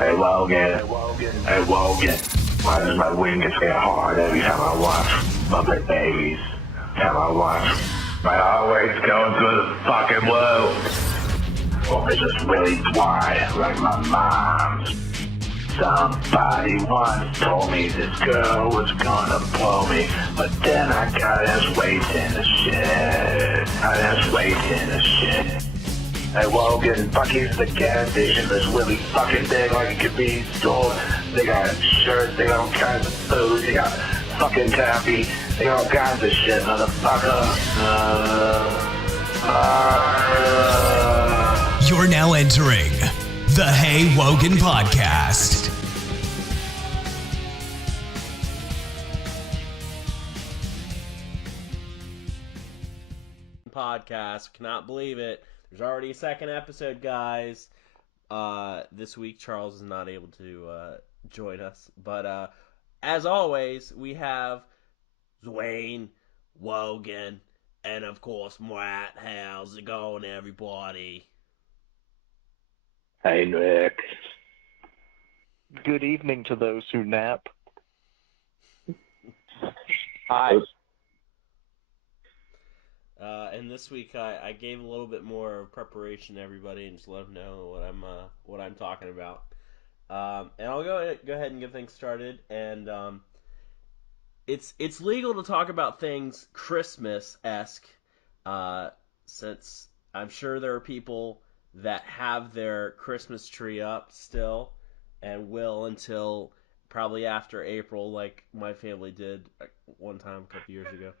Hey Wogan, hey Wogan, why does my wings get hard every time I watch Muppet Babies? Time I watch, my heart rate's going through the fucking roof. Or is this really wide, like my mom's? Somebody once told me this girl was gonna blow me, but then I got ass weight in the shit. Hey Wogan, Bucky's the gas station that's really fucking big, like it could be sold. They got shirts, they got all kinds of food, they got fucking taffy, they got all kinds of shit, motherfucker. You're now entering the Hey Wogan podcast. Podcast, cannot believe it. There's already a second episode, guys. This week Charles is not able to join us, but as always, we have Dwayne, Wogan, and of course Matt. How's it going, everybody? Hey Nick. Good evening to those who nap. Hi. And this week I gave a little bit more preparation to everybody and just let them know what I'm talking about. And I'll go ahead and get things started. And it's legal to talk about things Christmas-esque, since I'm sure there are people that have their Christmas tree up still and will until probably after April, like my family did one time a couple years ago.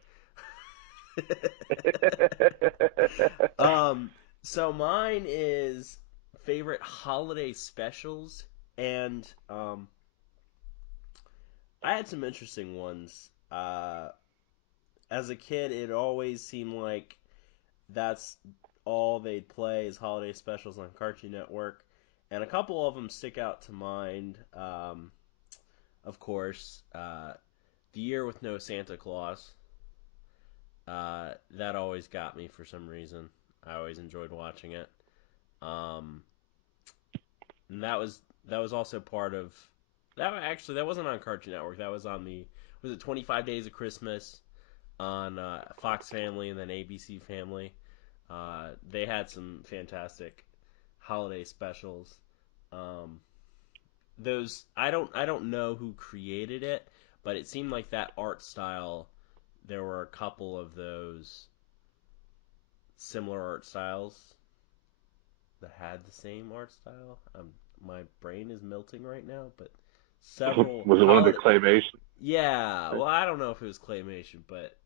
So mine is favorite holiday specials, and I had some interesting ones. As a kid, it always seemed like that's all they'd play is holiday specials on Cartoon Network, and a couple of them stick out to mind. Of course, The Year with No Santa Claus. That always got me for some reason. I always enjoyed watching it. And that was also part of that. Actually, that wasn't on Cartoon Network. That was on was it 25 Days of Christmas on Fox Family and then ABC Family. They had some fantastic holiday specials. Those I don't know who created it, but it seemed like that art style. There were a couple of those similar art styles that had the same art style. My brain is melting right now, but several. Was it one of the claymation? Yeah, well, I don't know if it was claymation, but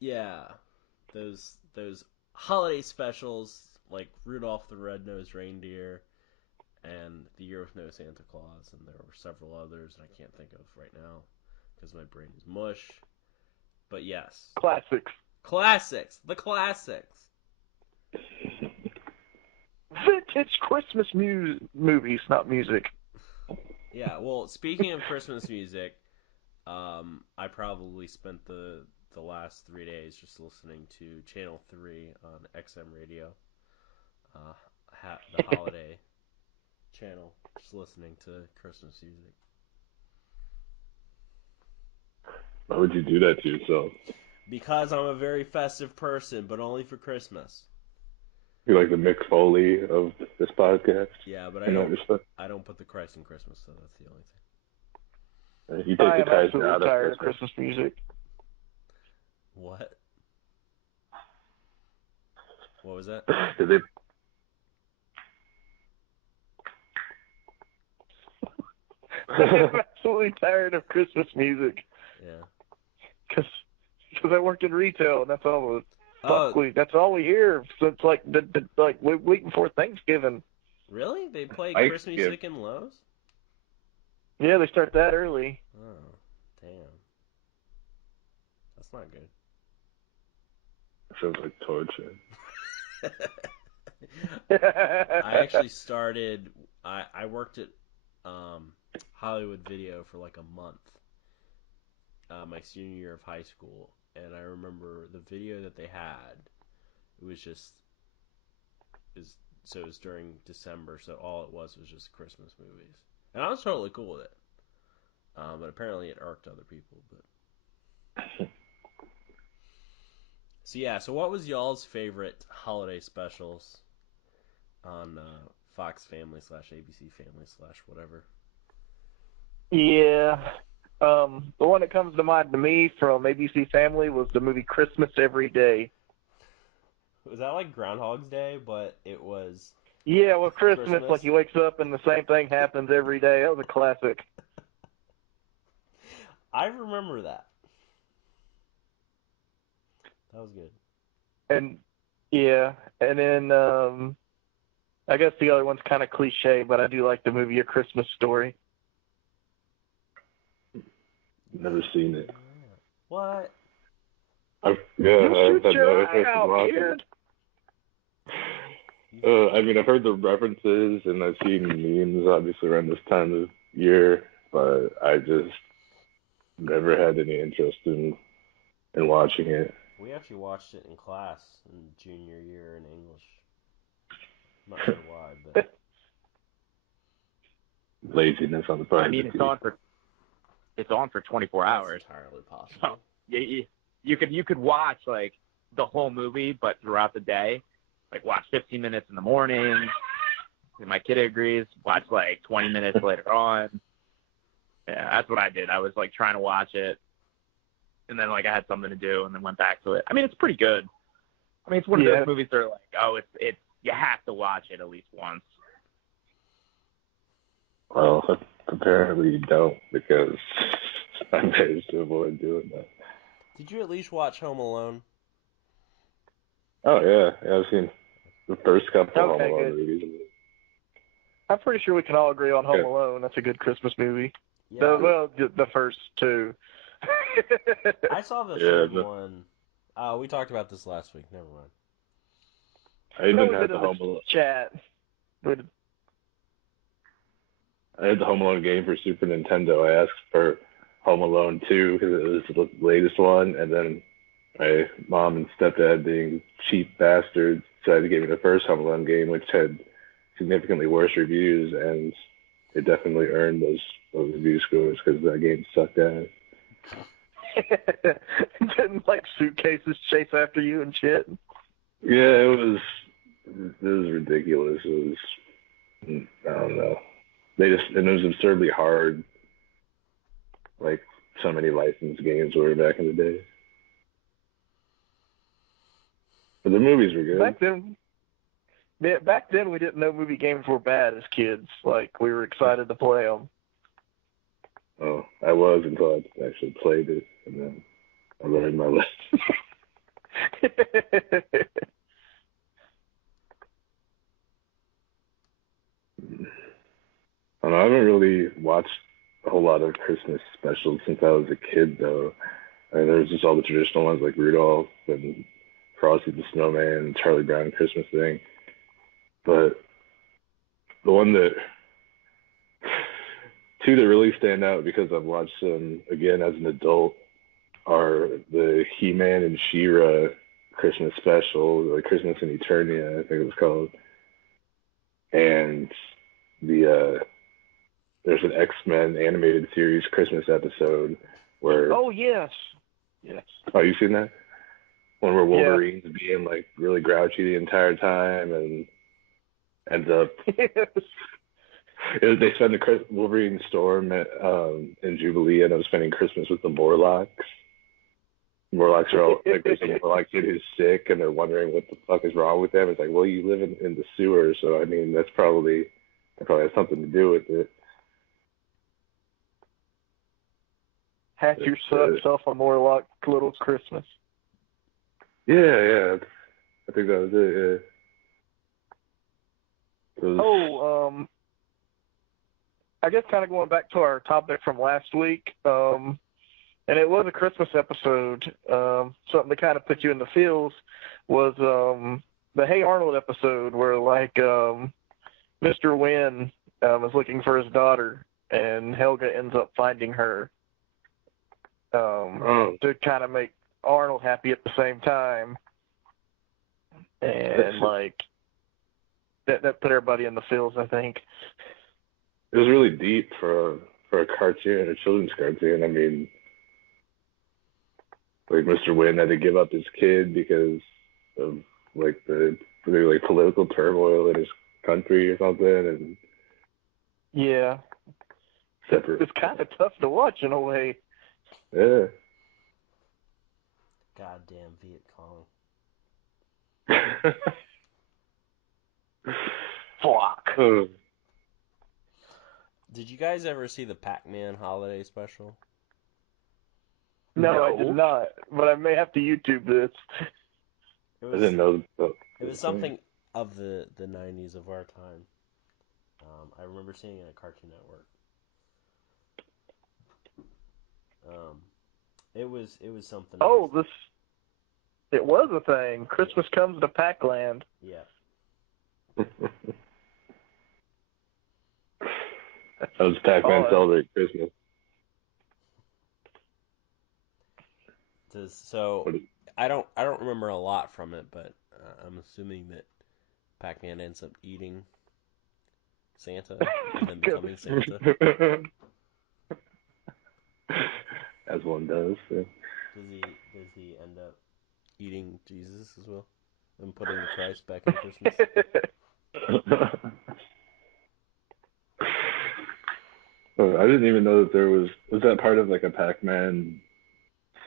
yeah, those holiday specials like Rudolph the Red-Nosed Reindeer and The Year with No Santa Claus, and there were several others I can't think of right now because my brain is mush. But yes. Classics. The classics. Vintage Christmas movies, not music. Yeah, well, speaking of Christmas music, I probably spent the last 3 days just listening to Channel 3 on XM Radio, the holiday channel, just listening to Christmas music. Why would you do that to yourself? Because I'm a very festive person, but only for Christmas. You're like the Mick Foley of this podcast. Yeah, but I don't put the Christ in Christmas, so that's the only thing. You take I the am Christ absolutely out tired of of Christmas music. What? What was that? I'm absolutely tired of Christmas music. Yeah. Because I worked in retail, and that's all we hear since like the week before Thanksgiving. Really? They play I Christmas skip. music in Lowe's? Yeah, they start that early. Oh, damn. That's not good. Sounds like torture. I actually started. I worked at Hollywood Video for like a month, my senior year of high school, and I remember the video that they had. It was so it was during December, so all it was just Christmas movies. And I was totally cool with it. But apparently it irked other people. But so yeah, so what was y'all's favorite holiday specials on Fox Family / ABC Family / whatever? Yeah. The one that comes to mind to me from ABC Family was the movie Christmas Every Day. Was that like Groundhog's Day, but it was... Yeah, well, Christmas, Christmas? like he wakes up and the same thing happens every day. That was a classic. I remember that. That was good. And yeah, and then I guess the other one's kind of cliche, but I do like the movie A Christmas Story. Never seen it. What? I've had You no shoot your interest eye in out, watching kid. it. I mean, I've heard the references and I've seen memes, obviously, around this time of year, but I just never had any interest in watching it. We actually watched it in class in junior year in English. I'm not sure why, but... Laziness on the part I mean, of the it's on for 24 hours. That's entirely possible. So you could watch like the whole movie, but throughout the day, like watch 15 minutes in the morning. And my kid agrees. Watch like 20 minutes later on. Yeah, that's what I did. I was like trying to watch it, and then like I had something to do, and then went back to it. I mean, it's pretty good. I mean, it's one of those movies that are like, oh, it's you have to watch it at least once. Well, apparently you don't, because I managed to avoid doing that. Did you at least watch Home Alone? Oh, yeah. I've seen the first couple Home Okay, Alone good. movies. I'm pretty sure we can all agree on Home Alone. That's a good Christmas movie. Yeah. Well, the first two. I saw the third one. We talked about this last week. Never mind. I even had the Home Alone chat. I had the Home Alone game for Super Nintendo. I asked for Home Alone 2 because it was the latest one, and then my mom and stepdad, being cheap bastards, decided to give me the first Home Alone game, which had significantly worse reviews, and it definitely earned those review scores because that game sucked ass. Didn't like suitcases chase after you and shit. Yeah, it was ridiculous. It was, I don't know. And it was absurdly hard, like so many licensed games were back in the day. But the movies were good. Back then we didn't know movie games were bad as kids. Like, we were excited to play them. Oh, I was until I actually played it, and then I learned my lesson. I don't know, I haven't really watched a whole lot of Christmas specials since I was a kid, though. I mean, there's just all the traditional ones like Rudolph and Frosty the Snowman and Charlie Brown Christmas thing. But the one that... Two that really stand out because I've watched them again as an adult are the He-Man and She-Ra Christmas special, like Christmas in Eternia, I think it was called. And there's an X-Men animated series Christmas episode where... Oh, yes. Oh, you seen that? One where Wolverine's being like really grouchy the entire time and ends up... They spend the Wolverine Storm in Jubilee, and I'm spending Christmas with the Morlocks. Morlocks are all like, there's a Morlock kid who's sick, and they're wondering what the fuck is wrong with them. It's like, well, you live in the sewers, so I mean, that probably has something to do with it. Have yourself a Morlock little Christmas. Yeah. I think that was it. Yeah. I guess kind of going back to our topic from last week, and it was a Christmas episode, something to kind of put you in the feels was the Hey Arnold episode where, like, Mr. Wynn is looking for his daughter, and Helga ends up finding her to kind of make Arnold happy at the same time. And, like, that put everybody in the feels, I think. It was really deep for a cartoon, a children's cartoon. I mean, like Mr. Wynn had to give up his kid because of like the political turmoil in his country or something, and Yeah. separate. It's kind of tough to watch in a way. Yeah. Goddamn Viet Cong. Fuck. Did you guys ever see the Pac-Man holiday special? No, I did not. But I may have to YouTube this. It I was, didn't know. it was something of the 90s of our time. I remember seeing it at Cartoon Network. It was something. Oh, it was a thing. Christmas comes to Pac-Land. Yeah. That was Pac-Man Celebrate Christmas. So I don't remember a lot from it, but I'm assuming that Pac-Man ends up eating Santa and then becoming Santa. As one does. Yeah. Does he end up eating Jesus as well and putting the Christ back in Christmas? Oh, I didn't even know that there was that part of like a Pac-Man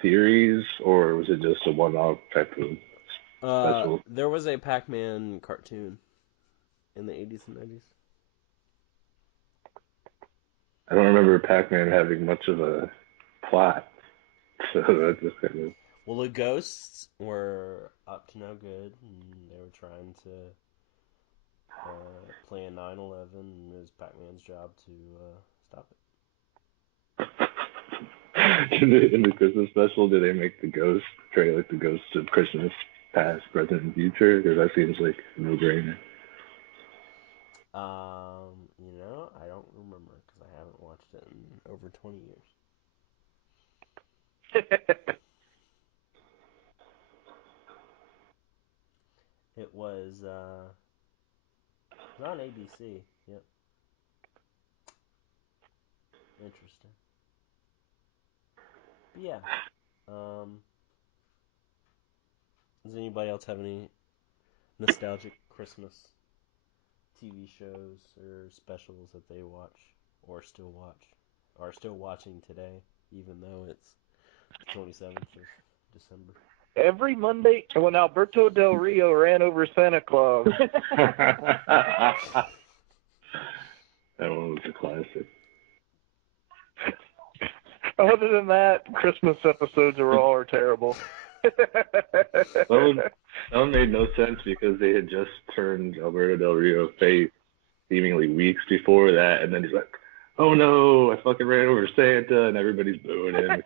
series, or was it just a one-off type of special? There was a Pac-Man cartoon in the 80s and 90s. I don't remember Pac-Man having much of a plot, so that just kind of... Well, the ghosts were up to no good, and they were trying to plan 9/11, and it was Pac-Man's job to stop it. In the Christmas special, did they make the ghost portray like the ghosts of Christmas past, present, and future? Because that seems like a no-brainer. I don't remember because I haven't watched it in over 20 years. It was on ABC. Yep. Interesting. But yeah. Does anybody else have any nostalgic Christmas TV shows or specials that they watch or still are still watching today, even though it's the 27th of December? Every Monday when Alberto Del Rio ran over Santa Claus. That one was a classic. Other than that, Christmas episodes are terrible. That one made no sense because they had just turned Alberto Del Rio face seemingly weeks before that, and then he's like, "Oh no, I fucking ran over Santa," and everybody's booing him.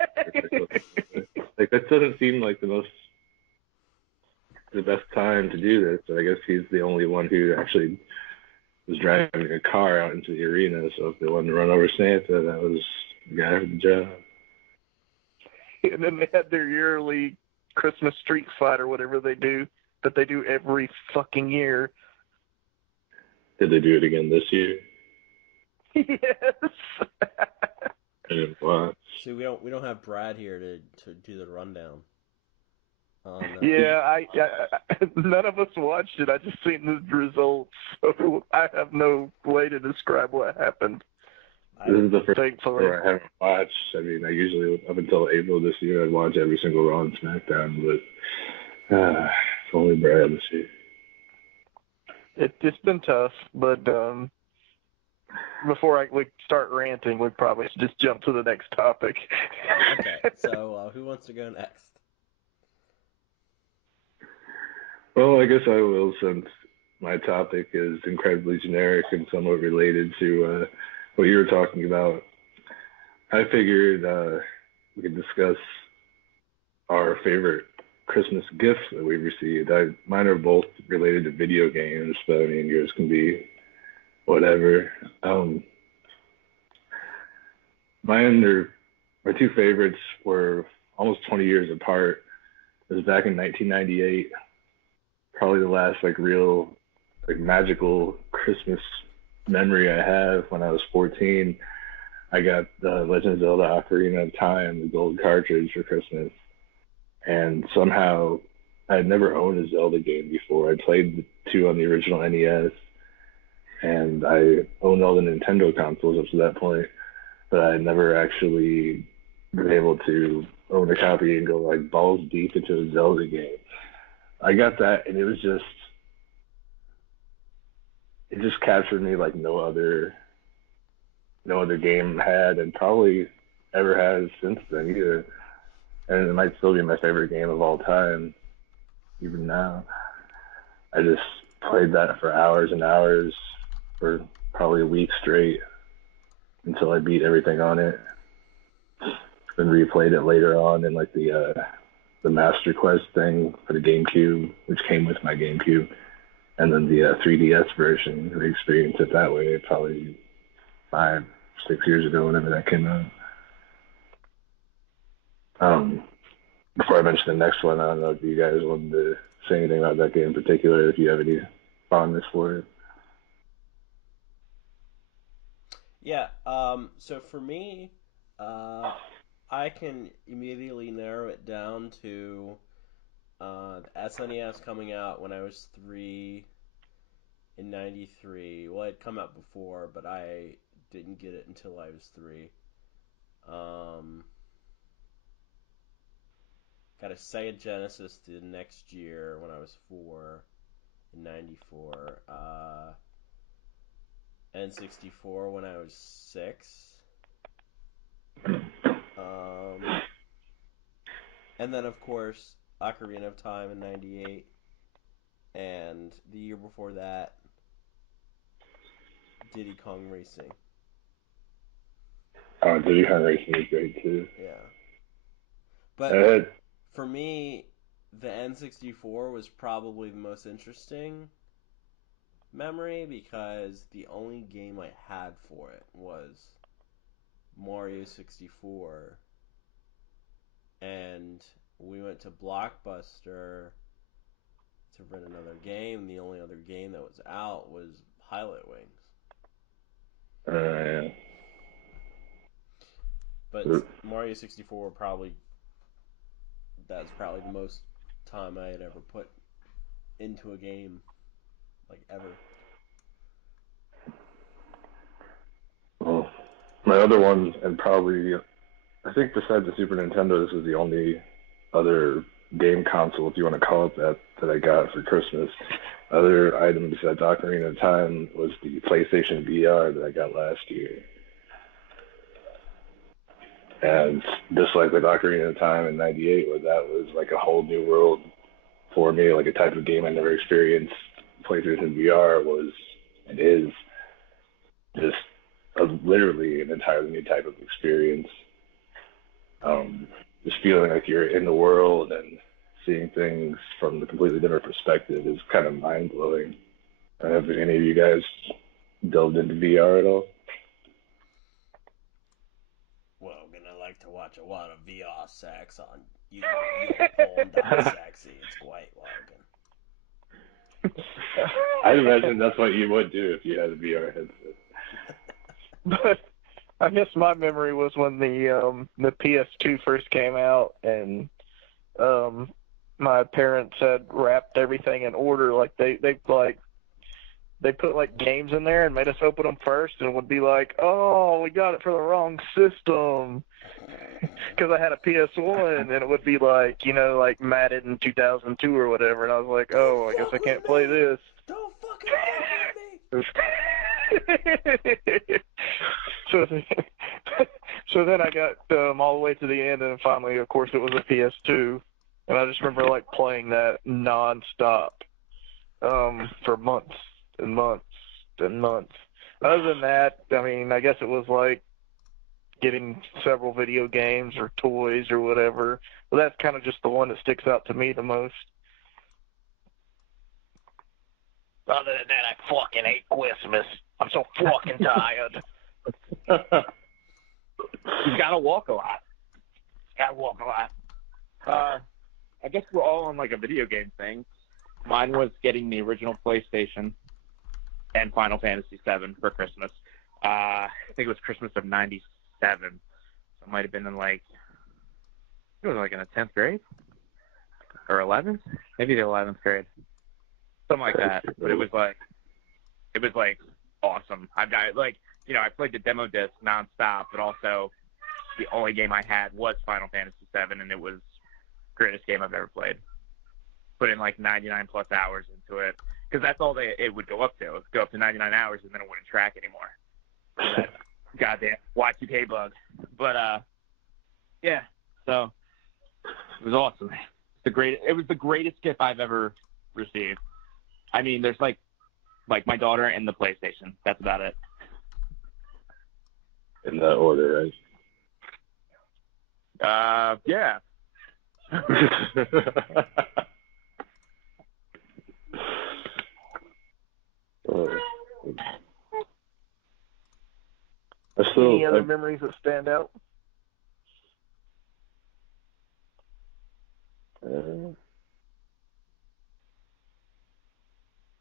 Like, that doesn't seem like the best time to do this, but I guess he's the only one who actually was driving a car out into the arena, so if they wanted to run over Santa, that was the guy for the job. And then they had their yearly Christmas street fight or whatever they do, that they do every fucking year. Did they do it again this year? Yes. I didn't watch. See, we don't have Brad here to do the rundown. Yeah, I none of us watched it. I just seen the results, so I have no way to describe what happened. This is the first Thankfully. where I haven't watched. I mean, I usually, up until April this year, I'd watch every single Raw and SmackDown, but it's only Brad this year. It's been tough, but before we start ranting, we probably should just jump to the next topic. Okay, so who wants to go next? Well, I guess I will, since my topic is incredibly generic and somewhat related to what you were talking about. I figured we could discuss our favorite Christmas gifts that we've received. Mine are both related to video games, but I mean, yours can be whatever. Mine are, my two favorites were almost 20 years apart. It was back in 1998. Probably the last real like magical Christmas memory I have when I was 14. I got the Legend of Zelda Ocarina of Time, the gold cartridge for Christmas, and somehow I had never owned a Zelda game before. I played the two on the original NES, and I owned all the Nintendo consoles up to that point, but I had never actually been able to own a copy and go like balls deep into a Zelda game. I got that, and it just captured me like no other game had, and probably ever has since then either. And it might still be my favorite game of all time, even now. I just played that for hours and hours for probably a week straight until I beat everything on it. Then replayed it later on in like the Master Quest thing for the GameCube, which came with my GameCube, and then the 3DS version. I experienced it that way probably 5-6 years ago, whenever that came out. Before I mention the next one, I don't know if you guys wanted to say anything about that game in particular, if you have any fondness for it. Yeah, so for me, I can immediately narrow it down to the SNES coming out when I was 3 in 93. Well, it had come out before, but I didn't get it until I was 3. Got a Sega Genesis the next year when I was 4 in 94. N64 when I was 6. And then, of course, Ocarina of Time in 98. And the year before that, Diddy Kong Racing. Oh, Diddy Kong Racing is great too. Yeah. But for me, the N64 was probably the most interesting memory because the only game I had for it was Mario 64. And we went to Blockbuster to rent another game. The only other game that was out was Pilot Wings. Yeah. But Mario 64 that's probably the most time I had ever put into a game, like ever. Well, my other one, and probably, I think besides the Super Nintendo, this is the only other game console, if you want to call it that I got for Christmas. Other item besides Ocarina of Time was the PlayStation VR that I got last year. And just like with Ocarina of Time in 98, where that was like a whole new world for me, like a type of game I never experienced, PlayStation VR was, and is, just literally an entirely new type of experience. Just feeling like you're in the world and seeing things from a completely different perspective is kind of mind-blowing. Have any of you guys delved into VR at all? Well, I'm gonna like to watch a lot of VR sex on YouPorn.sexy. It's quite Wogan. I'd imagine that's what you would do if you had a VR headset. But I guess my memory was when the PS2 first came out, and my parents had wrapped everything in order. Like they put like games in there and made us open them first, and would be like, "Oh, we got it for the wrong system," because I had a PS1, and it would be like, like Madden 2002 or whatever, and I was like, "Oh, I guess I can't play this." Don't fucking fuck with me. So then I got all the way to the end, and finally, of course, it was a PS2, and I just remember like playing that nonstop for months and months and months. Other than that, I mean, I guess it was like getting several video games or toys or whatever. But that's kind of just the one that sticks out to me the most. Other than that, I fucking hate Christmas. I'm so fucking tired. You gotta walk a lot. I guess we're all on like a video game thing. Mine was getting the original PlayStation and Final Fantasy VII for Christmas. I think it was Christmas of '97. So it might have been in like it was like in the 10th grade or 11th, maybe the 11th grade, something like that. But it was like awesome. I played the demo disc nonstop, but also the only game I had was Final Fantasy VII, and it was the greatest game I've ever played. Put in like 99 plus hours into it, because that's all it would go up to. It would go up to 99 hours, and then it wouldn't track anymore. That goddamn Y2K bug. But yeah, so it was awesome. It was the greatest gift I've ever received. I mean, there's like my daughter and the PlayStation. That's about it. In that order, right? Yeah. Any other memories that stand out?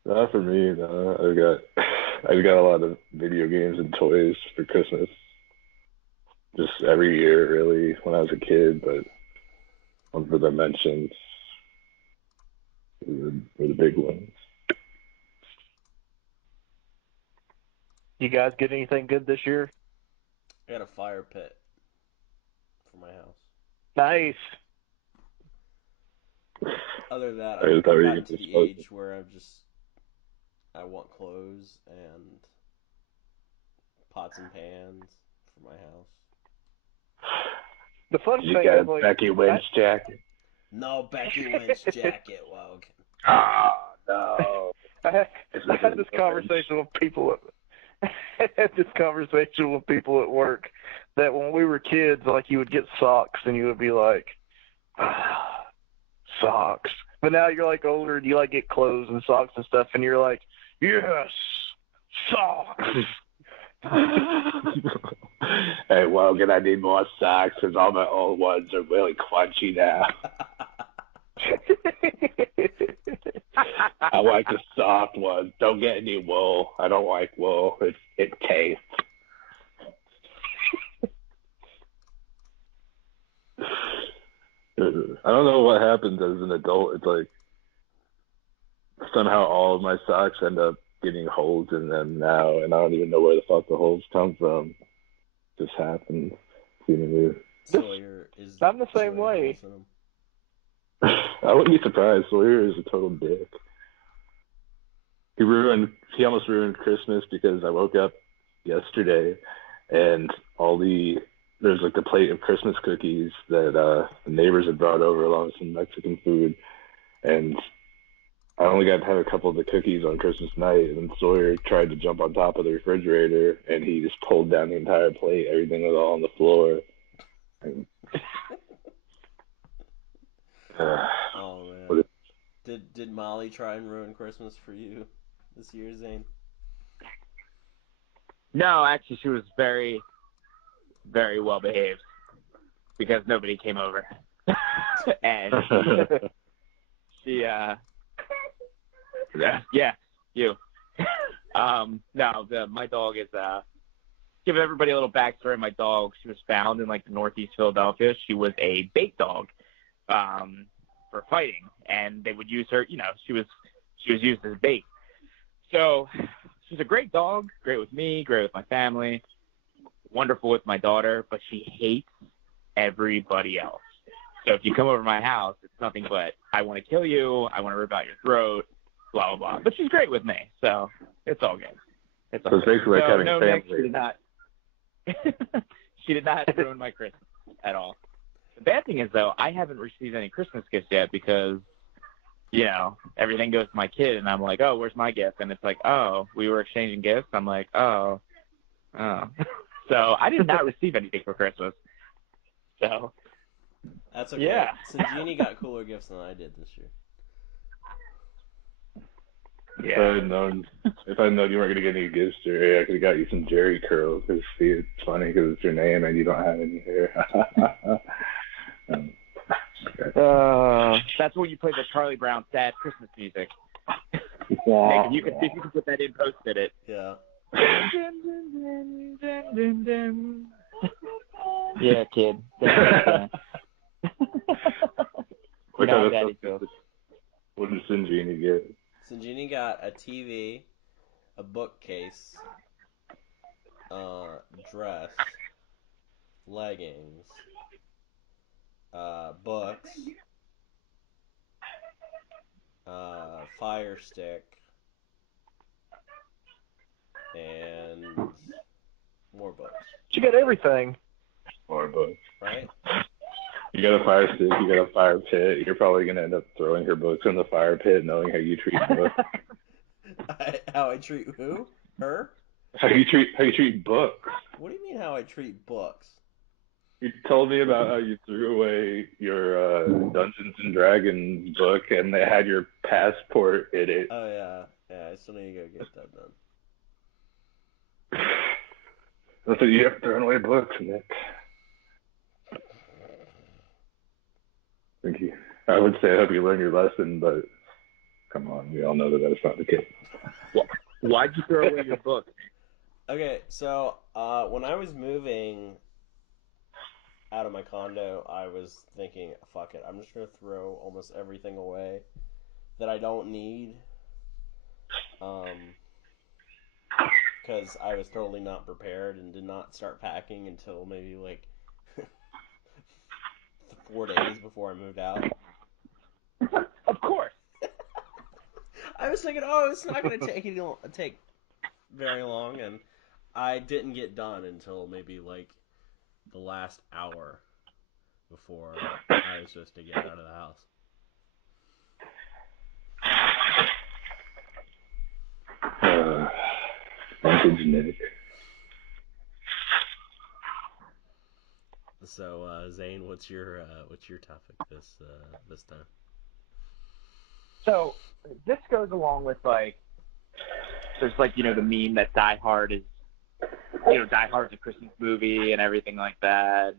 Not for me, no. I've got a lot of video games and toys for Christmas. Just every year, really, when I was a kid, but ones that I mentioned were the big ones. You guys get anything good this year? I got a fire pit for my house. Nice. Other than that, I I've thought you gotten were to the supposed age where I want clothes and pots and pans for my house. The fun You thing got is, a like, Becky Lynch jacket? No Becky Lynch jacket, Wogan. Oh, no. I had this conversation with people. I had this conversation with people at work that when we were kids, like, you would get socks and you would be like, socks. But now you're like older and you like get clothes and socks and stuff, and you're like, yes, socks. Hey, Wogan, I need more socks because all my old ones are really crunchy now. I like the soft ones. Don't get any wool. I don't like wool. It tastes. I don't know what happens as an adult. It's like somehow all of my socks end up getting holes in them now, and I don't even know where the fuck the holes come from. Just happens, seemingly. Sawyer is. I'm the same way. I wouldn't be surprised. Sawyer is a total dick. He almost ruined Christmas because I woke up yesterday and there's like the plate of Christmas cookies that the neighbors had brought over along with some Mexican food, and I only got to have a couple of the cookies on Christmas night, and then Sawyer tried to jump on top of the refrigerator, and he just pulled down the entire plate. Everything was all on the floor. And, oh man! Did Molly try and ruin Christmas for you this year, Zane? No, actually, she was very, very well behaved because nobody came over, and she yeah, you. My dog is give everybody a little backstory. My dog, she was found in like Northeast Philadelphia. She was a bait dog for fighting, and they would use her. She was used as bait. So she's a great dog, great with me, great with my family, wonderful with my daughter, but she hates everybody else. So if you come over to my house, it's nothing but I want to kill you, I want to rip out your throat, blah, blah, blah. But she's great with me, so it's all good. It's basically like having a family. Nick, she did not ruin my Christmas at all. The bad thing is, though, I haven't received any Christmas gifts yet because, everything goes to my kid, and I'm like, oh, where's my gift? And it's like, oh, we were exchanging gifts. I'm like, oh. So I did not receive anything for Christmas. So that's okay. Yeah. So Jeannie got cooler gifts than I did this year. Yeah. If I'd known you weren't going to get any gifts, Jerry, I could have got you some Jerry curls. Because it's funny because it's your name and you don't have any hair. That's when you play the Charlie Brown sad Christmas music. Nick, if you could put that in, posted it. Yeah. Yeah, kid. What No, kind of Daddy stuff Phil. what did Sinjini get? Sinjini got a TV, a bookcase, dress, leggings, books, fire stick, and more books. You got everything. More books. Right? You got a fire stick, you got a fire pit. You're probably gonna end up throwing her books in the fire pit, knowing how you treat books. How I treat who? Her? how you treat books. What do you mean how I treat books? You told me about how you threw away your Dungeons and Dragons book, and they had your passport in it. Oh yeah, I still need to go get that done. That's what you have thrown away books, Nick. Thank you. I would say I hope you learned your lesson, but come on, we all know that that's not the case. Why'd you throw away your book? Okay, so when I was moving out of my condo, I was thinking, fuck it, I'm just gonna throw almost everything away that I don't need, because I was totally not prepared and did not start packing until maybe like 4 days before I moved out. Of course. I was thinking, oh, it's not gonna take very long, and I didn't get done until maybe like the last hour before I was supposed to get out of the house. Vintage Nick. So, Zane, what's your topic this time? So this goes along with like, there's like, the meme that Die Hard is, Die Hard's a Christmas movie and everything like that.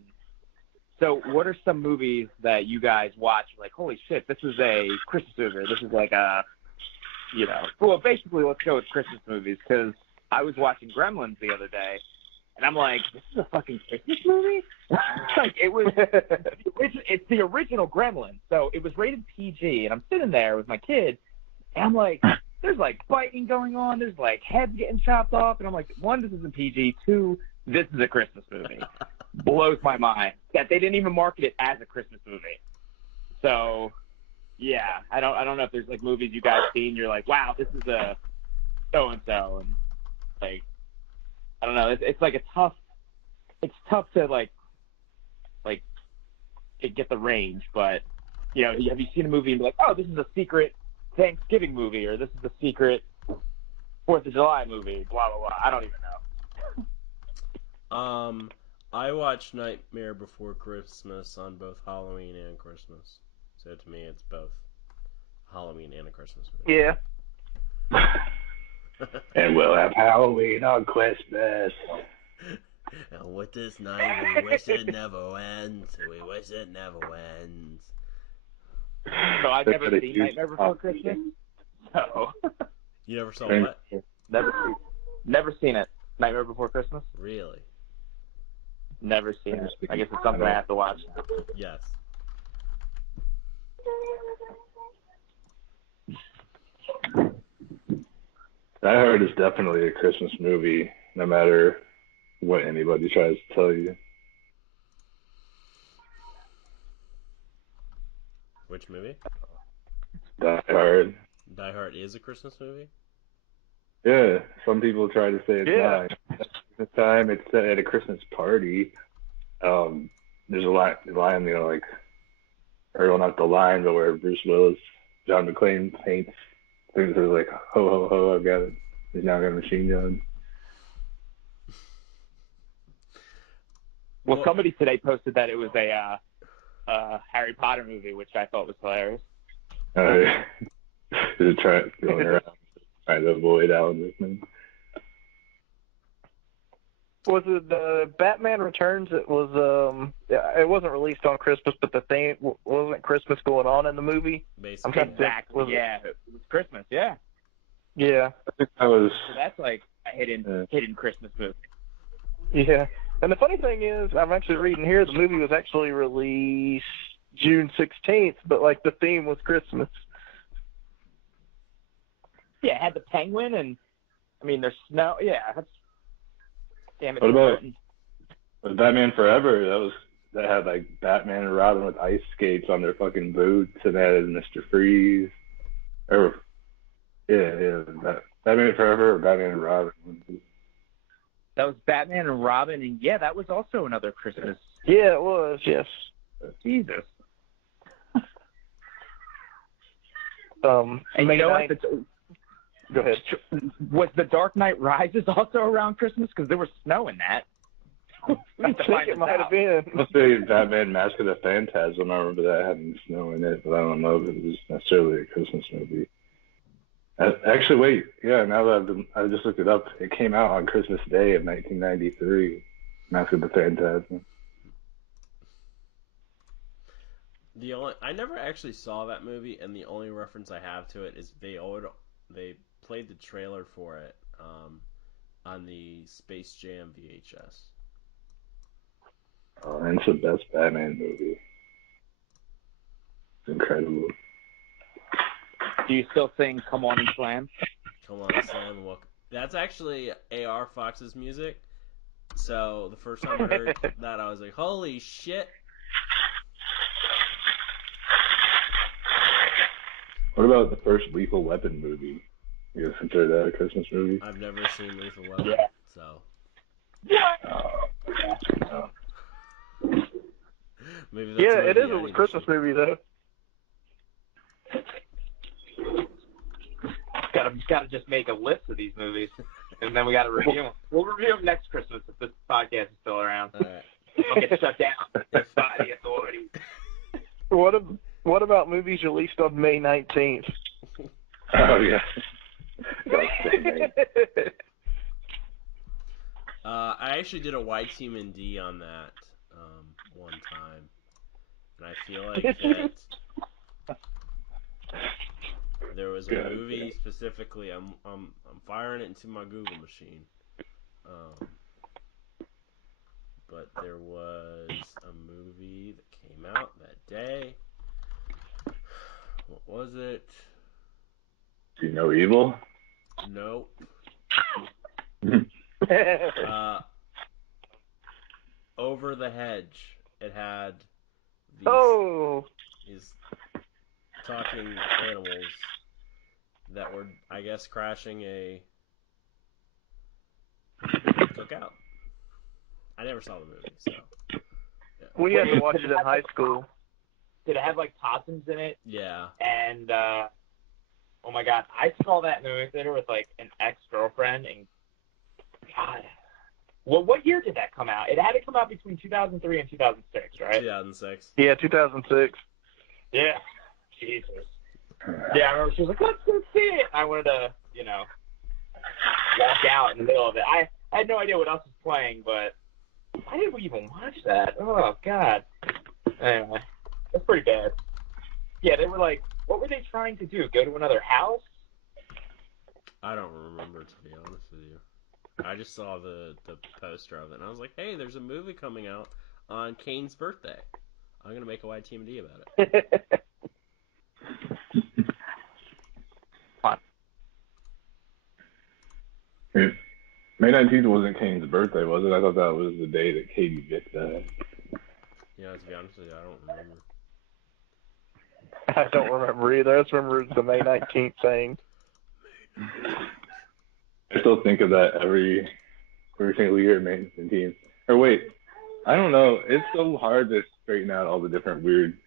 So what are some movies that you guys watch like, holy shit, this is a Christmas movie, or this is like a, well, basically let's go with Christmas movies, because I was watching Gremlins the other day, and I'm like, this is a fucking Christmas movie? Like, it's the original Gremlins, so it was rated PG, and I'm sitting there with my kid, and I'm like, there's like biting going on, there's like heads getting chopped off, and I'm like, one, this isn't PG, two, this is a Christmas movie. Blows my mind that they didn't even market it as a Christmas movie. So, yeah, I don't know if there's like movies you guys seen, you're like, wow, this is a so-and-so, and like, I don't know, it's like it's tough to like get the range, but have you seen a movie and be like, oh, this is a secret Thanksgiving movie, or this is a secret 4th of July movie, blah blah blah. I don't even know. I watched Nightmare Before Christmas on both Halloween and Christmas, so to me it's both Halloween and a Christmas movie. Yeah. And we'll have Halloween on Christmas. And with this night, we wish it never ends. We wish it never ends. So I've never seen Nightmare Before Christmas. So you never saw what? Never seen it. Nightmare Before Christmas. Really? Never seen it. I guess it's something I have to watch. Yes. Die Hard is definitely a Christmas movie, no matter what anybody tries to tell you. Which movie? Die Hard. Die Hard is a Christmas movie? Yeah, some people try to say it's Yeah. not. At the time, it's set at a Christmas party. There's a line, like, or well, not the line, but where Bruce Willis, John McClane paints things that are like, ho, ho, ho, he's now got a machine gun. Well, somebody today posted that it was a Harry Potter movie, which I thought was hilarious. Is it going around trying to avoid Alan Rickman? Was it Batman Returns? It was it wasn't released on Christmas, but the thing wasn't Christmas going on in the movie. Basically. I'm trying to think, Exactly. Yeah, it was Christmas. Yeah. Yeah. I think that was. So that's like a hidden Christmas movie. Yeah. And the funny thing is, I'm actually reading here, the movie was actually released June 16th, but like the theme was Christmas. Yeah, it had the penguin, and I mean, there's snow. Yeah, that's. Damn it. What about Batman Forever? That had like Batman and Robin with ice skates on their fucking boots, and that had Mr. Freeze. Or Batman Forever or Batman and Robin. That was Batman and Robin, and yeah, that was also another Christmas. Yeah, it was. Yes. Jesus. And you know what? Go ahead. Was The Dark Knight Rises also around Christmas? Because there was snow in that. I think it might have been. Let's say Batman Mask of the Phantasm. I remember that having snow in it, but I don't know if it was necessarily a Christmas movie. Actually, wait. Yeah, now that I just looked it up, it came out on Christmas Day of 1993. Mask of the Phantasm. I never actually saw that movie, and the only reference I have to it is they played the trailer for it on the Space Jam VHS. And it's the best Batman movie. It's incredible. Do you still sing "Come On and Slam"? Come on, Slam. Welcome. That's actually A.R. Fox's music. So the first time I heard that, I was like, "Holy shit!" What about the first Lethal Weapon movie? You guys consider that a Christmas movie? I've never seen Lethal Weapon, so. No. Maybe that's It is a Christmas movie though. Gotta just make a list of these movies, and then we gotta review them. We'll review them next Christmas if this podcast is still around. All right. We'll get shut down by the authorities. What about movies released on May 19th? Oh, yeah. I actually did a Y Team and D on that one time, and I feel like that there was a movie specifically. I'm firing it into my Google machine, but there was a movie that came out that day. What was it? Do you know Evil? Nope. Over the Hedge. It had these talking animals that were, I guess, crashing a cookout. I never saw the movie, so. Yeah. We had to watch it in high school. Did it have like possums in it? Yeah. And oh my god, I saw that in the movie theater with like an ex-girlfriend, and God, what year did that come out? It had to come out between 2003 and 2006, right? 2006. Yeah, 2006. Yeah. Jesus. Yeah, I remember she was like, "Let's go see it." I wanted to, walk out in the middle of it. I had no idea what else was playing, but why did we even watch that? Oh God. Anyway, that's pretty bad. Yeah, they were like, what were they trying to do? Go to another house? I don't remember, to be honest with you. I just saw the poster of it, and I was like, hey, there's a movie coming out on Kane's birthday. I'm going to make a YTMD about it. Fun. May 19th wasn't Kane's birthday, was it? I thought that was the day that Katie Vick died. Yeah, to be honest with you, I don't remember. I don't remember either. I just remember the May 19th thing. I still think of that every single year, May 19th. Or wait, I don't know. It's so hard to straighten out all the different weird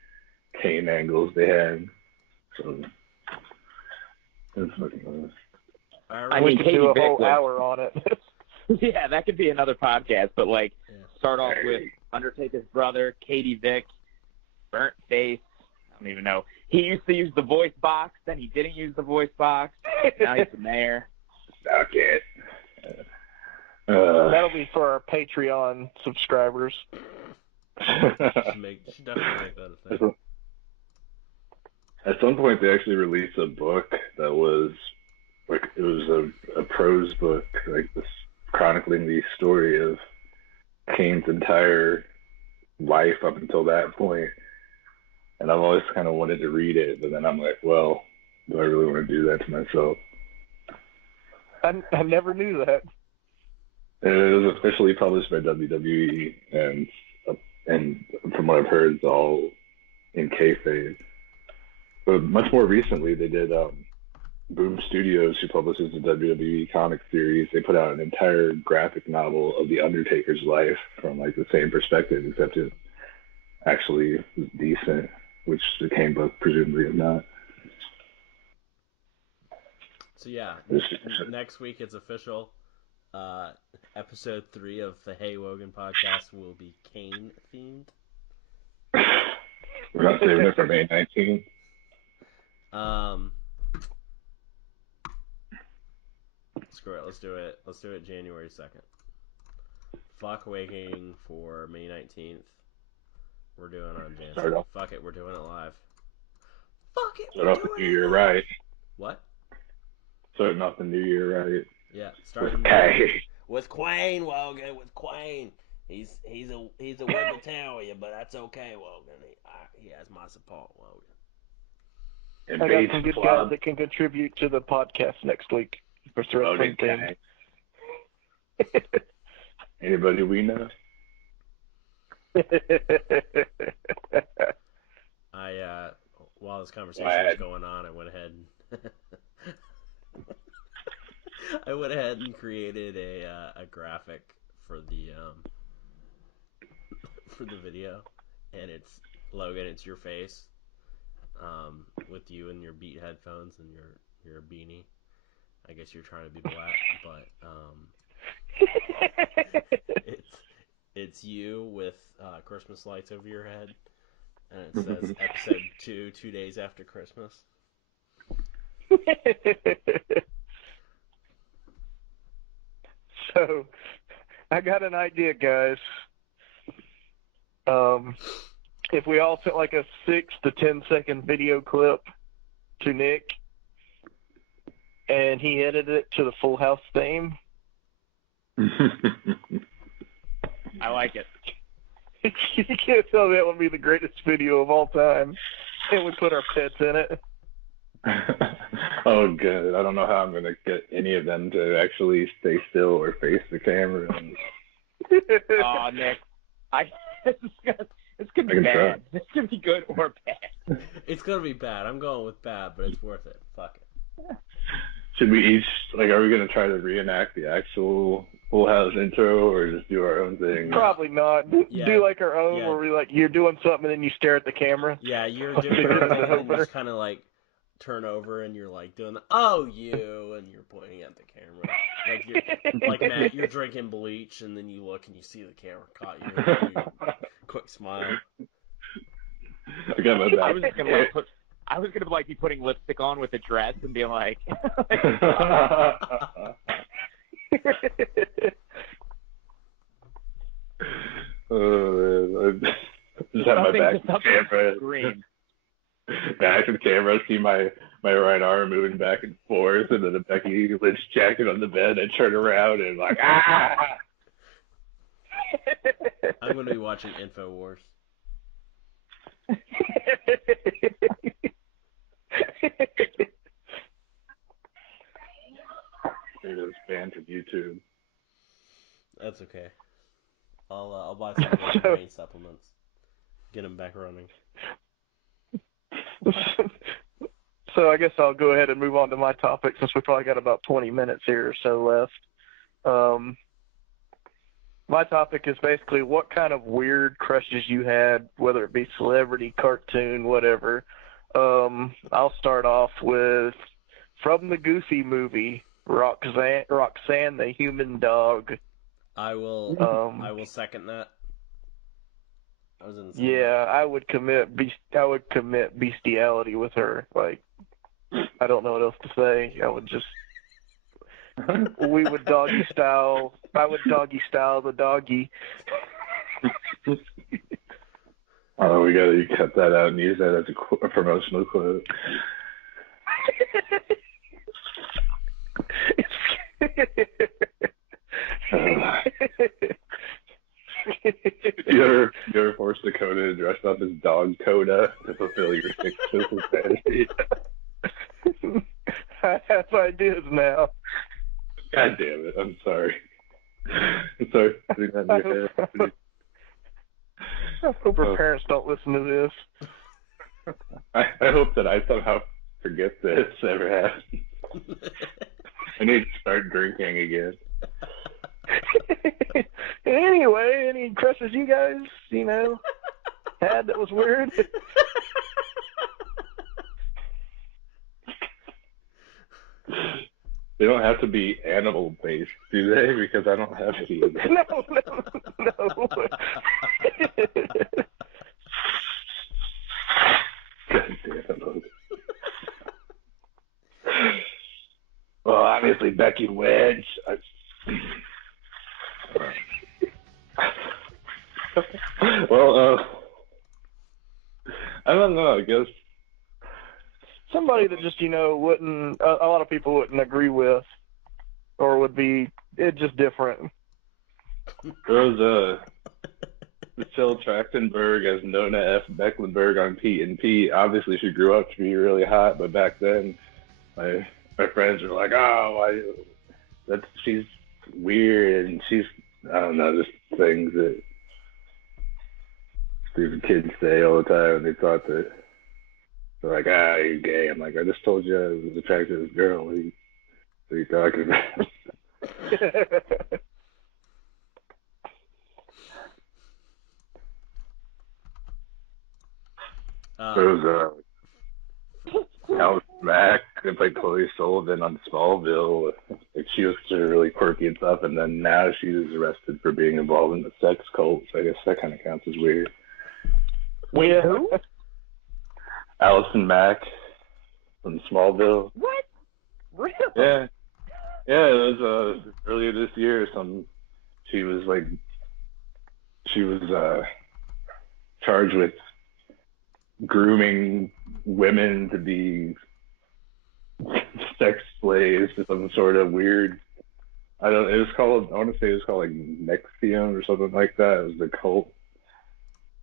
Kane angles they had. So, it's fucking honest. I mean, we could do a whole hour on it. Yeah, that could be another podcast, but start off with Undertaker's brother, Katie Vick, burnt face. I don't even know. He used to use the voice box, then he didn't use the voice box. Now he's the mayor. Suck it. That'll be for our Patreon subscribers. Should definitely make that a thing. At some point, they actually released a book that was like it was a prose book, like this chronicling the story of Kane's entire life up until that point. And I've always kind of wanted to read it, but then I'm like, well, do I really want to do that to myself? I never knew that. It was officially published by WWE, and from what I've heard, it's all in kayfabe. But much more recently, they did Boom Studios, who publishes the WWE comic series. They put out an entire graphic novel of the Undertaker's life from like the same perspective, except it actually was decent, which the Kane book presumably is not. So yeah, next week it's official. Episode 3 of the Hey Wogan podcast will be Kane themed. We're not saving it for May 19th. Screw it. Let's do it. Let's do it January 2nd. Fuck waiting for May 19th. We're doing it on January. Fuck it. We're doing it live. Fuck it. Start off the new year right. What? Starting off the new year right. Yeah. Starting with Quayne, Wogan. With Quayne. He's a Wimbledonian, but that's okay, Wogan. He has my support, Wogan. And I got some good guys that can contribute to the podcast next week for wrestling things. Anybody we know? While this conversation was going on, I went ahead and created a graphic for the video, and it's Logan. It's your face, with you and your Beat headphones and your beanie. I guess you're trying to be black, but it's you with Christmas lights over your head, and it says episode 2 days after Christmas. So, I got an idea, guys. If we all sent like a 6 to 10 second video clip to Nick, and he edited it to the Full House theme. I like it. You can't tell me that would be the greatest video of all time. And we put our pets in it. Oh, good. I don't know how I'm going to get any of them to actually stay still or face the camera. Oh, Nick. It's going to be bad. It's going to be good or bad. It's going to be bad. I'm going with bad, but it's worth it. Fuck it. Should we each, are we going to try to reenact the actual Full House intro or just do our own thing? Probably not. Yeah. Do like our own where we you're doing something and then you stare at the camera. Yeah, you're doing it and you just kind of like turn over and you're like doing the, oh, you, and you're pointing at the camera. Like you're, like Matt, you're drinking bleach and then you look and you see the camera caught you. And you quick smile. I got my back. I was gonna be putting lipstick on with a dress and being like, oh man, I just have my back to the camera. Back to the camera, see my right arm moving back and forth, and then a Becky Lynch jacket on the bed. I turn around and like, ah! I'm gonna be watching InfoWars. It is banned from YouTube. That's okay. I'll buy some of those brain supplements. Get them back running. So I guess I'll go ahead and move on to my topic since we probably got about 20 minutes here or so left. My topic is basically what kind of weird crushes you had, whether it be celebrity, cartoon, whatever. I'll start off with, from the Goofy movie, Roxanne the human dog. I will second that. I would commit bestiality with her. Like, I don't know what else to say. I would just, we would doggy style. I would doggy style the doggy. Oh, we gotta cut that out and use that as a promotional quote. You ever force Dakota to dress up as dog Coda to fulfill your sexual fantasy? I have ideas now. God damn it! I'm sorry. I'm sorry for putting that in your head. I hope her parents don't listen to this. I hope that I somehow forget this ever happened. I need to start drinking again. Anyway, any crushes you guys, had that was weird? They don't have to be animal based, do they? Because I don't have any of them. No. God damn it. Well, obviously Becky Wedge. Well, I don't know. I guess Somebody that just wouldn't a lot of people wouldn't agree with, or would be just different. there was Michelle Trachtenberg as Nona F. Mecklenburg on Pete and Pete. Obviously, she grew up to be really hot, but back then, my friends were like, "Oh, she's weird," and she's, I don't know, just things that stupid kids say all the time. And they thought that they're like, you're gay. I'm like, I just told you I was attracted to this girl. What are you talking about? There was Alice Mack that played Chloe Sullivan on Smallville. Like, she was considered really quirky and stuff, and then now she was arrested for being involved in the sex cult. So I guess that kind of counts as weird. Wait, who? Allison Mack from Smallville. What? Really? Yeah, it was earlier this year. She was charged with grooming women to be sex slaves to some sort of weird. I want to say it was called like Nexium or something like that. It was the cult,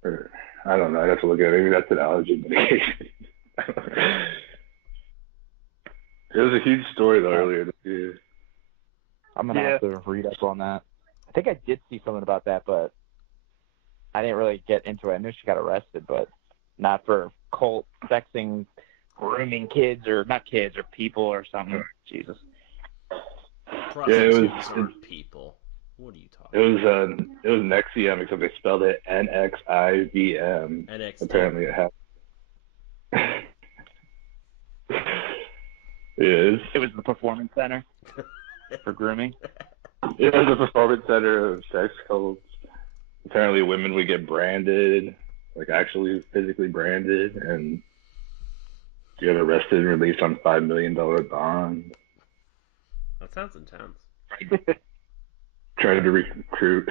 or I don't know. I'd have to look at it. Maybe that's an allergy medication. It was a huge story though earlier this year. I'm gonna have to read up on that. I think I did see something about that, but I didn't really get into it. I knew she got arrested, but not for cult sexing, grooming kids, or not kids, or people or something. Jesus. Prostitutes aren't people. What are you talking about? It was Nexium, except they spelled it NXIVM. NXT. Apparently it happened. It was the performance center for grooming. It was a performance center of sex cults. Apparently women would get branded, like actually physically branded, and get arrested and released on $5 million bond. That sounds intense. Tried to recruit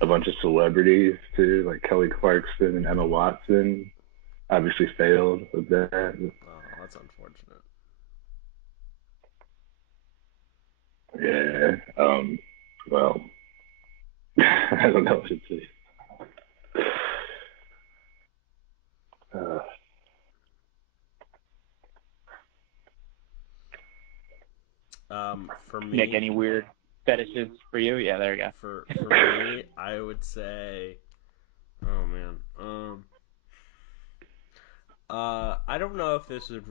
a bunch of celebrities too, like Kelly Clarkson and Emma Watson. Obviously failed with that. Oh, that's unfortunate. Yeah. Well, I don't know what to say. For me, Nick, any weird fetishes for you? Yeah, there you go. For me, I would say, oh man, I don't know if this would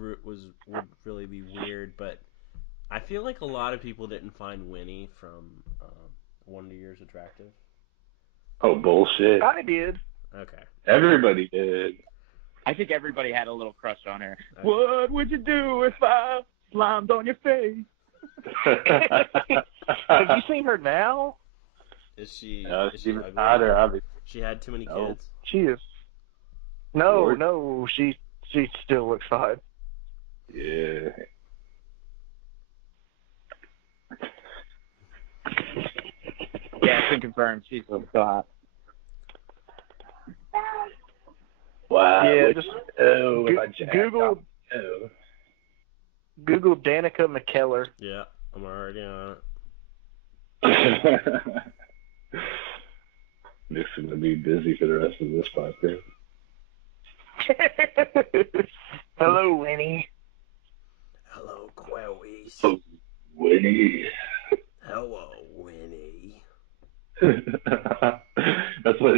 really be weird, but I feel like a lot of people didn't find Winnie from Wonder Years attractive. Oh, bullshit. I did. Okay. Everybody did. I think everybody had a little crush on her. Okay. What would you do if I slimed on your face? Have you seen her now? Is she? She was hotter, obviously. She had too many kids. She is. No, she still looks fine. Yeah. Yeah, it's been confirmed. She's so hot. Wow. Yeah, just Google Danica McKellar. Yeah, I'm already on it. Nick's going to be busy for the rest of this podcast. Hello, Winnie. Hello, Quawies. Oh, Winnie. Hello, Winnie. That's what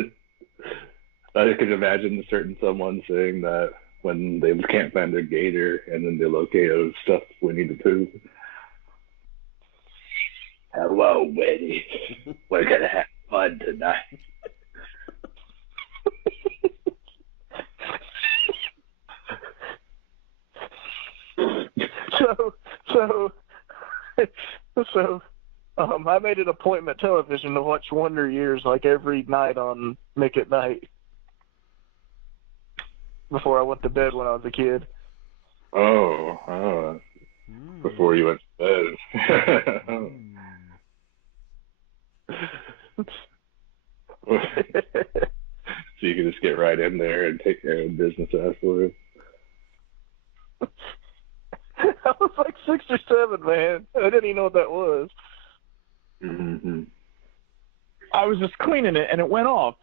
I could imagine a certain someone saying that when they can't find their gator and then they locate a stuffed Winnie the Pooh. Hello, Winnie. We're going to have fun tonight. I made an appointment television to watch Wonder Years like every night on Nick at Night before I went to bed when I was a kid. Oh. Before you went to bed. So you can just get right in there and take care of business afterwards. I was like 6 or 7, man. I didn't even know what that was. Mm-hmm. I was just cleaning it and it went off.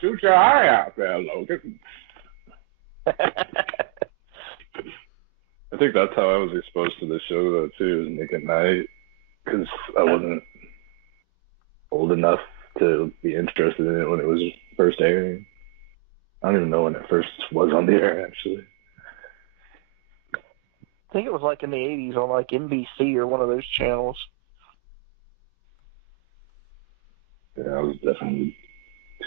Shoot your eye out there, Logan. I think that's how I was exposed to the show, though, too, is Nick at Night, because I wasn't old enough to be interested in it when it was first airing. I don't even know when it first was on the air, actually. I think it was like in the 80s on like NBC or one of those channels. Yeah, I was definitely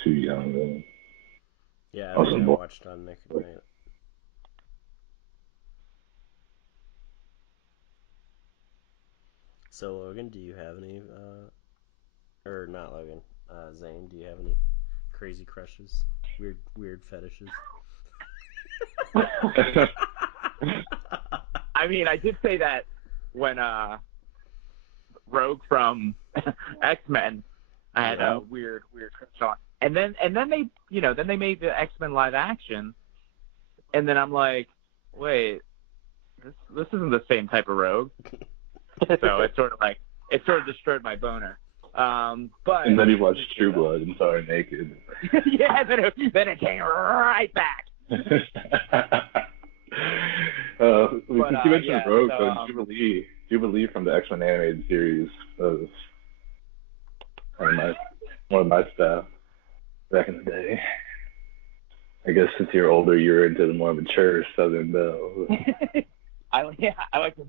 too young, though. Yeah, I think I watched on Nick at Night. So, Logan, do you have any, or not Logan, Zane, do you have any crazy crushes? Weird fetishes? I mean, I did say that when Rogue from X-Men, I had a weird crush on. And then they made the X-Men live action, and then I'm like, wait, this isn't the same type of Rogue. So it sort of destroyed my boner. But and then he watched True Blood and saw her naked. Yeah, then it came right back. Since you mentioned Rogue, Jubilee from the X-Men animated series was one of my staff back in the day. I guess since you're older, you're into the more mature Southern Belle. I like the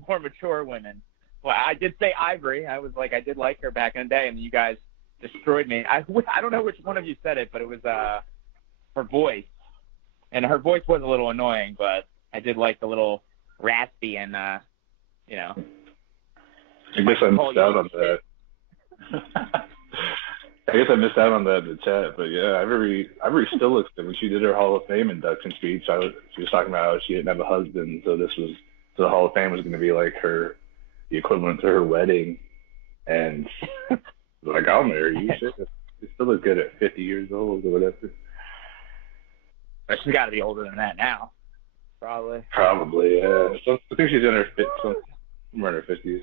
more mature women. Well, I did say Ivory. I did like her back in the day, and you guys destroyed me. I don't know which one of you said it, but it was her voice. And her voice was a little annoying, but I did like the little raspy and, I guess I missed out on that. I guess I missed out on that in the chat, but yeah, Ivory still looks good. When she did her Hall of Fame induction speech, she was talking about how she didn't have a husband, so the Hall of Fame was going to be like the equivalent to her wedding, and like, I'll marry you. She still looks good at 50 years old or whatever. But she's got to be older than that now, probably. Probably, yeah. So I think she's in her somewhere in her 50s.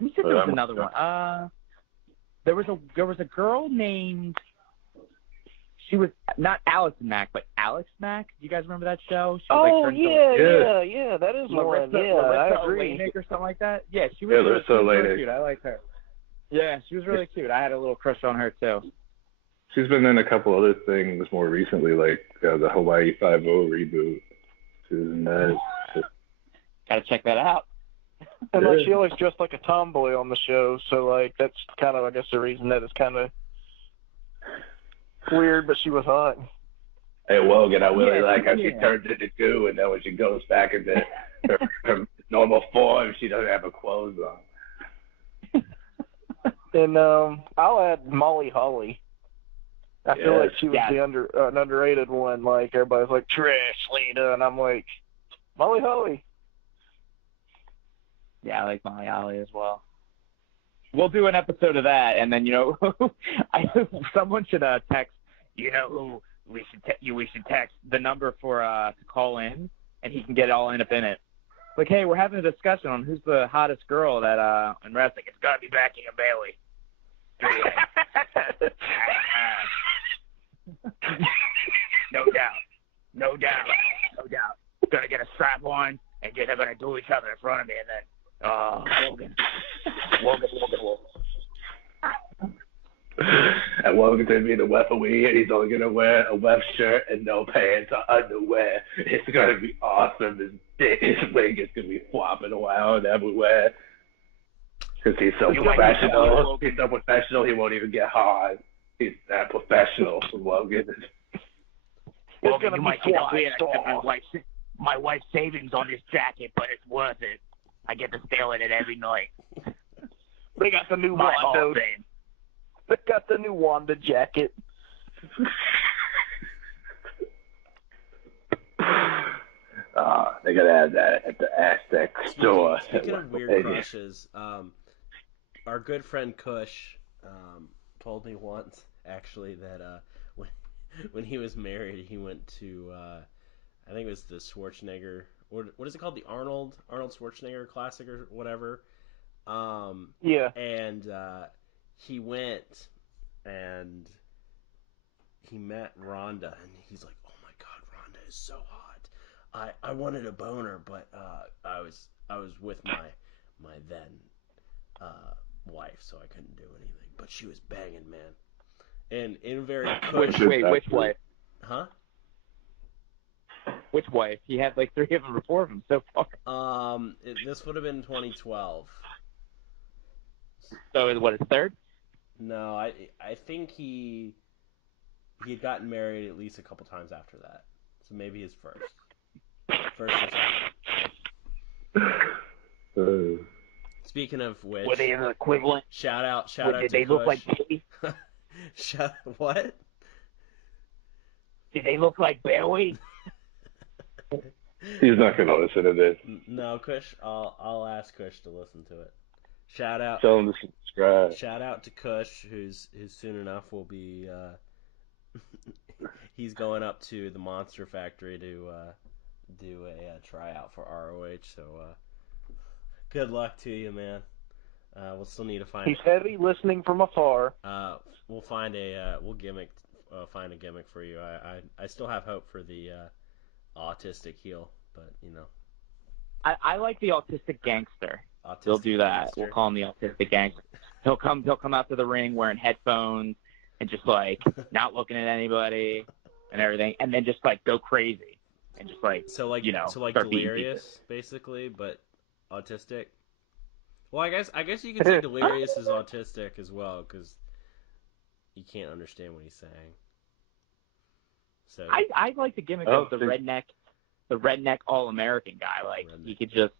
You said there was another one. There was a girl named. She was not Allison Mack, but Alex Mack. Do you guys remember that show? She was yeah, that is Larissa, one. Yeah, Larissa I agree. Olenek or something like that. Yeah, she was really cute. I liked her. Yeah, she was really cute. I had a little crush on her too. She's been in a couple other things more recently, like the Hawaii Five-0 reboot. She was in that. Gotta check that out. And like, she always dressed like a tomboy on the show, so like that's kind of, I guess, the reason that it's kind of weird, but she was hot. Hey, Wogan, I really like how she turned into goo, and then when she goes back into her normal form, she doesn't have her clothes on. And I'll add Molly Holly. I feel like she was an underrated one. Like, everybody's like, Trish Lita, and I'm like, Molly Holly. Yeah, I like Molly Holly as well. We'll do an episode of that, and then someone should text. We should text the number for to call in, and he can get all in up in it. Like, hey, we're having a discussion on who's the hottest girl that in wrestling. It's gotta be Becky and Bailey. No doubt. No doubt. No doubt. Gonna get a strap on and they're gonna do each other in front of me and then Wogan. And Wogan's gonna be the referee, and he's only gonna wear a web shirt and no pants or underwear. It's gonna be awesome. His wig is gonna be flopping around everywhere. Because he's so professional. He's so professional, he won't even get hard. He's that professional for Wogan. Wogan, you might think I'm weird. I spent my wife's savings on this jacket, but it's worth it. I get to stare at it every night. They got the new Wanda. They got the new Wanda jacket. They gotta have that at the Aztec store. Speaking of weird crushes, our good friend Kush told me once, actually, that when he was married, he went to I think it was the Schwarzenegger, or what is it called, the Arnold Schwarzenegger Classic or whatever. Yeah. And he went and he met Rhonda, and he's like, "Oh my God, Rhonda is so hot. I wanted a boner, but I was with my then wife, so I couldn't do anything. But she was banging, man." And in very Kush. Wait, which wife? Huh? Which wife? He had like 3 of them or 4 of them so far. This would have been 2012. So what, his third? No, I think he had gotten married at least a couple times after that. So maybe his first or second. Speaking of which, were they an equivalent? Shout out Did to they look Kush. like Bailey? What? Did they look like Bailey? He's not gonna listen to this. No, Kush. I'll ask Kush to listen to it. Shout out. Tell him to subscribe. Shout out to Kush, who's soon enough will be. He's going up to the Monster Factory to do a tryout for ROH. So good luck to you, man. We'll still need to find. He's heavy, listening from afar. We'll find we'll find a gimmick for you. I still have hope for the autistic heel, but you know. I like the autistic gangster. Autistic He'll do that. gangster. We'll call him the autistic gangster. He'll come out to the ring wearing headphones and just like not looking at anybody and everything, and then just like go crazy and just like start beating Delirious people. basically, but autistic. Well, I guess you could say Delirious is autistic as well, because you can't understand what he's saying. So I like the gimmick of the redneck all-American guy. Like he could just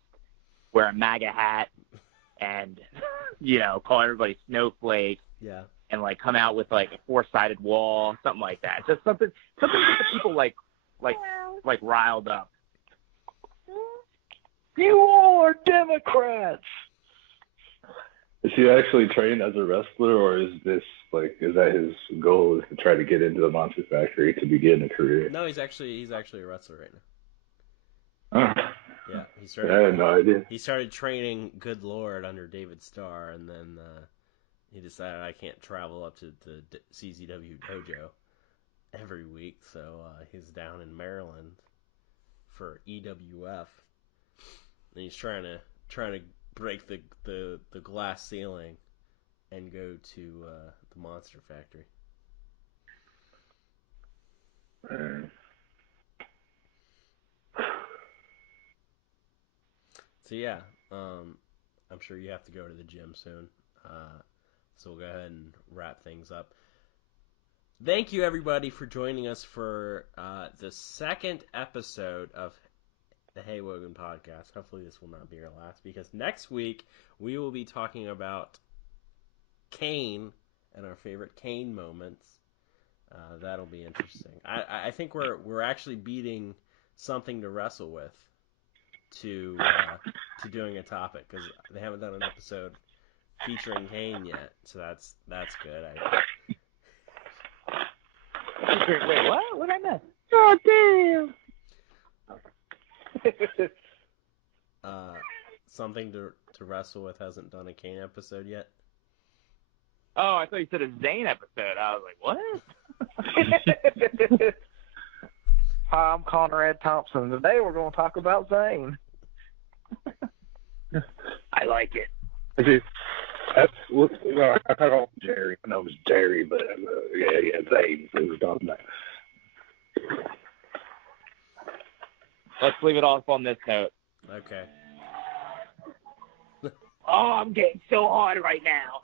wear a MAGA hat and call everybody snowflake. Yeah. And like come out with like a 4-sided wall, something like that. Just something to get the people like riled up. You are Democrats. Is he actually trained as a wrestler, or is that his goal, is to try to get into the Monster Factory to begin a career? No, he's actually a wrestler right now. Oh. Yeah, I had no idea. He started training Good Lord under David Starr, and then he decided I can't travel up to the CZW dojo every week, so he's down in Maryland for EWF, and he's trying to break the glass ceiling and go to the Monster Factory. So yeah, I'm sure you have to go to the gym soon. So we'll go ahead and wrap things up. Thank you, everybody, for joining us for the second episode of the Hey Wogan podcast. Hopefully this will not be our last, because next week we will be talking about Kane and our favorite Kane moments. That'll be interesting. I think we're actually beating something to wrestle with to doing a topic, because they haven't done an episode featuring Kane yet, so that's good. Wait, what? What did I miss? Oh, damn! Something to wrestle with hasn't done a Kane episode yet. Oh, I thought you said a Zayn episode. I was like, what? Hi, I'm Conrad Thompson. Today we're going to talk about Zane. I like it. I talk about Jerry. I know it was Jerry, but yeah, Zane. It was talking about. Let's leave it off on this note. Okay. Oh, I'm getting so hard right now.